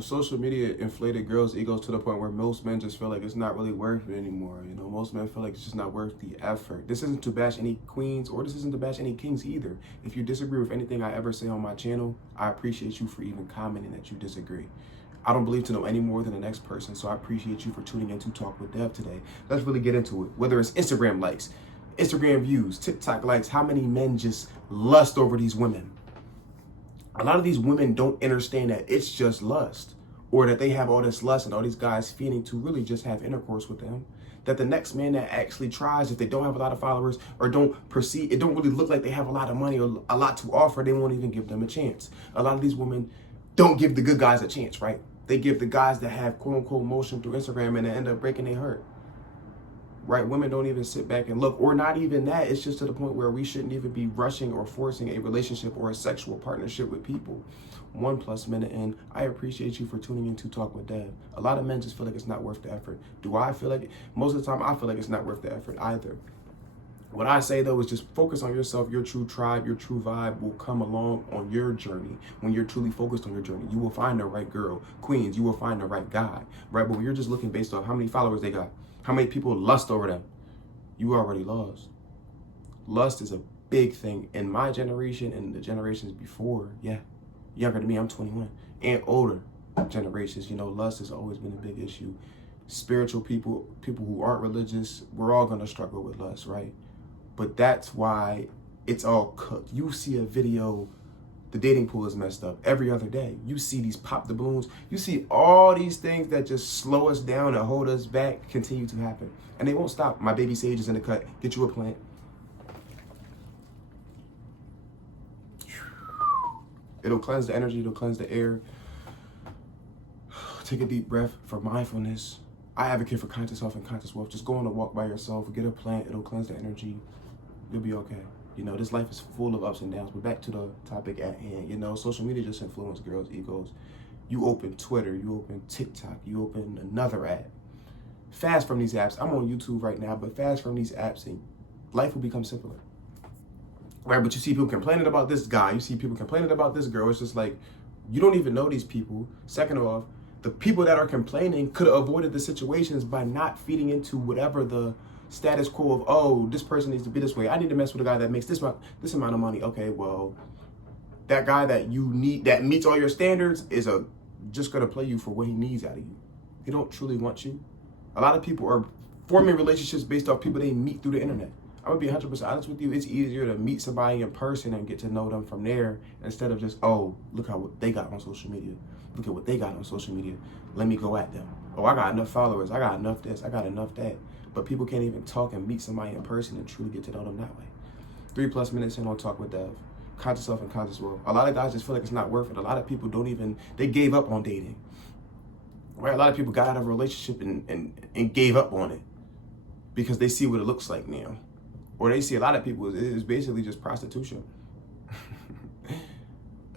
Social media inflated girls' egos to the point where most men just feel like it's not really worth it anymore. Most men feel like it's just not worth the effort. This isn't to bash any queens or this isn't to bash any kings either. If you disagree with anything I ever say on my channel, I appreciate you for even commenting that you disagree. I don't believe to know any more than the next person, so I appreciate you for tuning in to Talk with Dev today. Let's really get into it. Whether it's Instagram likes, Instagram views, TikTok likes, how many men just lust over these women? A lot of these women don't understand that it's just lust, or that they have all this lust and all these guys feeding to really just have intercourse with them. That the next man that actually tries, if they don't have a lot of followers or don't really look like they have a lot of money or a lot to offer, they won't even give them a chance. A lot of these women don't give the good guys a chance, right? They give the guys that have quote unquote motion through Instagram and they end up breaking their heart. Right? Women don't even sit back and look, or not even that. It's just to the point where we shouldn't even be rushing or forcing a relationship or a sexual partnership with people. 1+ minute in. I appreciate you for tuning in to Talk with Dev. A lot of men just feel like it's not worth the effort. Do I feel like it? Most of the time I feel like it's not worth the effort either. What I say though is just focus on yourself. Your true tribe, your true vibe will come along on your journey. When you're truly focused on your journey, you will find the right girl. Queens, you will find the right guy, right? But when you're just looking based off how many followers they got, how many people lust over them, you already lost. Lust is a big thing in my generation and the generations before. Yeah, younger than me, I'm 21, and older generations. Lust has always been a big issue. Spiritual people who aren't religious, we're all gonna struggle with lust, right? But that's why it's all cooked. You see a video, the dating pool is messed up every other day. You see these pop the balloons. You see all these things that just slow us down and hold us back continue to happen. And they won't stop. My baby sage is in the cut. Get you a plant. It'll cleanse the energy. It'll cleanse the air. Take a deep breath for mindfulness. I advocate for conscious health and conscious wealth. Just go on a walk by yourself. Get a plant. It'll cleanse the energy. You'll be okay. This life is full of ups and downs, but back to the topic at hand. Social media just influence girls' egos. You open Twitter, you open TikTok, you open another app. Fast from these apps. I'm on YouTube right now, but fast from these apps and life will become simpler. Right, but you see people complaining about this guy, you see people complaining about this girl. It's just like, you don't even know these people. Second off, the people that are complaining could have avoided the situations by not feeding into whatever the status quo of, oh, this person needs to be this way. I need to mess with a guy that makes this amount of money. Okay, well, that guy that you need, that meets all your standards, is just gonna play you for what he needs out of you. He don't truly want you. A lot of people are forming relationships based off people they meet through the internet. I'm gonna be 100% honest with you. It's easier to meet somebody in person and get to know them from there instead of just, oh, look how what they got on social media. Look at what they got on social media. Let me go at them. Oh, I got enough followers. I got enough this. I got enough that. But people can't even talk and meet somebody in person and truly get to know them that way. 3+ minutes in on Talk with Dev. Conscious self and conscious will. A lot of guys just feel like it's not worth it. A lot of people they gave up on dating. Right? A lot of people got out of a relationship and gave up on it because they see what it looks like now. Or they see a lot of people, it's basically just prostitution.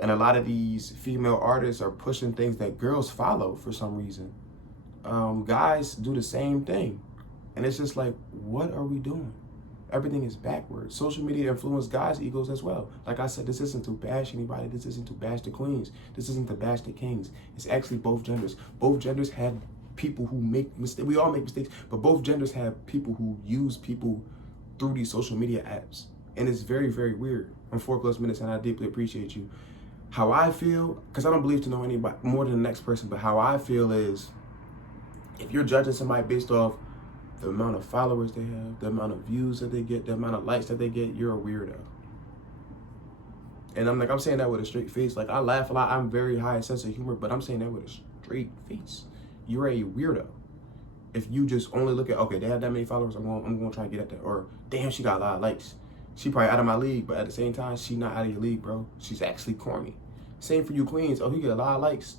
And a lot of these female artists are pushing things that girls follow for some reason. Guys do the same thing. And it's just like, what are we doing? Everything is backwards. Social media influences guys' egos as well. Like I said, this isn't to bash anybody. This isn't to bash the queens. This isn't to bash the kings. It's actually both genders. Both genders have people who make mistakes. We all make mistakes, but both genders have people who use people through these social media apps. And it's very, very weird. I'm 4+ minutes and I deeply appreciate you. How I feel, because I don't believe to know anybody more than the next person, but how I feel is, if you're judging somebody based off the amount of followers they have, the amount of views that they get, the amount of likes that they get, you're a weirdo. And I'm saying that with a straight face. Like, I laugh a lot. I'm very high sense of humor, but I'm saying that with a straight face. You're a weirdo. If you just only look at, okay, they have that many followers, I'm gonna try to get at that. Or, damn, she got a lot of likes. She probably out of my league, but at the same time, she not out of your league, bro. She's actually corny. Same for you queens. Oh, he get a lot of likes.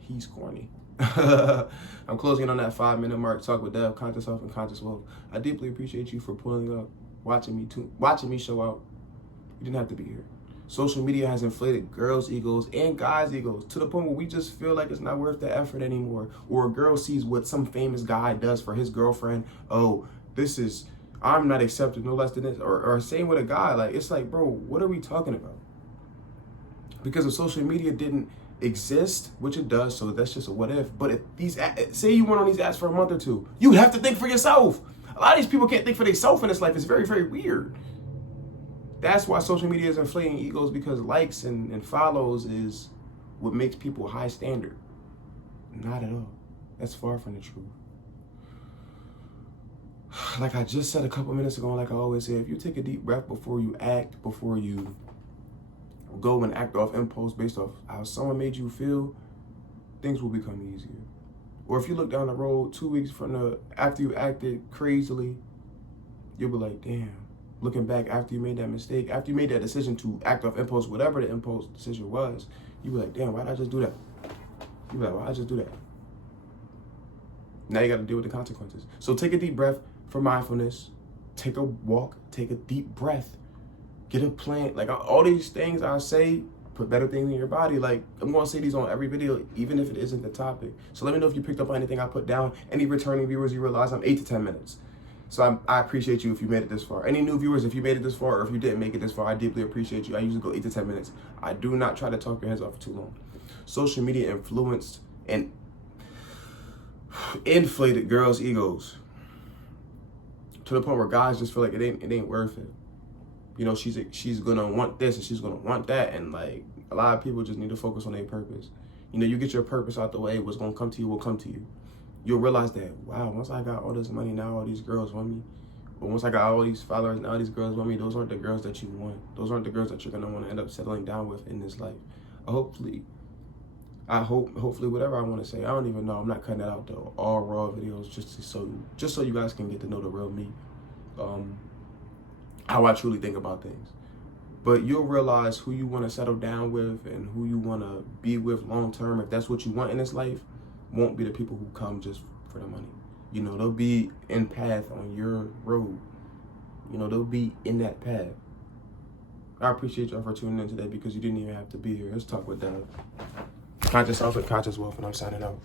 He's corny. I'm closing in on that 5-minute mark. Talk with Dev, conscious health and conscious wealth. I deeply appreciate you for pulling up, watching me show out. You didn't have to be here. Social media has inflated girls' egos and guys' egos to the point where we just feel like it's not worth the effort anymore. Or a girl sees what some famous guy does for his girlfriend. Oh, I'm not accepted no less than this. Or same with a guy. Like, it's like, bro, what are we talking about? Because if social media didn't exist, which it does, so that's just a what if. But if say you went on these apps for a month or two, you have to think for yourself. A lot of these people can't think for themselves in this life. It's very, very weird. That's why social media is inflating egos, because likes and follows is what makes people high standard. Not at all. That's far from the truth. Like I just said a couple minutes ago, like I always say, if you take a deep breath before you act, before you go and act off impulse based off how someone made you feel, things will become easier. Or if you look down the road 2 weeks after you acted crazily, you'll be like, damn. Looking back after you made that mistake, after you made that decision to act off impulse, whatever the impulse decision was, you'll be like, damn, why did I just do that? You'll be like, why did I just do that? Now you got to deal with the consequences. So take a deep breath for mindfulness. Take a walk, take a deep breath. Get a plan. Like all these things I say, put better things in your body. Like I'm going to say these on every video, even if it isn't the topic. So let me know if you picked up on anything I put down. Any returning viewers, you realize I'm 8 to 10 minutes. So I appreciate you if you made it this far. Any new viewers, if you made it this far, or if you didn't make it this far, I deeply appreciate you. I usually go 8 to 10 minutes. I do not try to talk your heads off for too long. Social media influenced and inflated girls' egos to the point where guys just feel like it ain't worth it. You know, she's gonna want this and she's gonna want that, and like a lot of people just need to focus on their purpose. You know, you get your purpose out the way, what's gonna come to you will come to you. You'll realize that, wow, once I got all this money, now all these girls want me. But once I got all these followers, now these girls want me. Those aren't the girls that you want. Those aren't the girls that you're going to want to end up settling down with in this life. Hopefully, whatever I want to say, I don't even know. I'm not cutting that out, though. All raw videos, just so you guys can get to know the real me. How I truly think about things. But you'll realize who you want to settle down with and who you want to be with long term, if that's what you want in this life, won't be the people who come just for the money. You know, they'll be in path on your road. You know, they'll be in that path. I appreciate y'all for tuning in today, because you didn't even have to be here. Let's talk with Conscious Self and Conscious Wealth, and I'm signing out.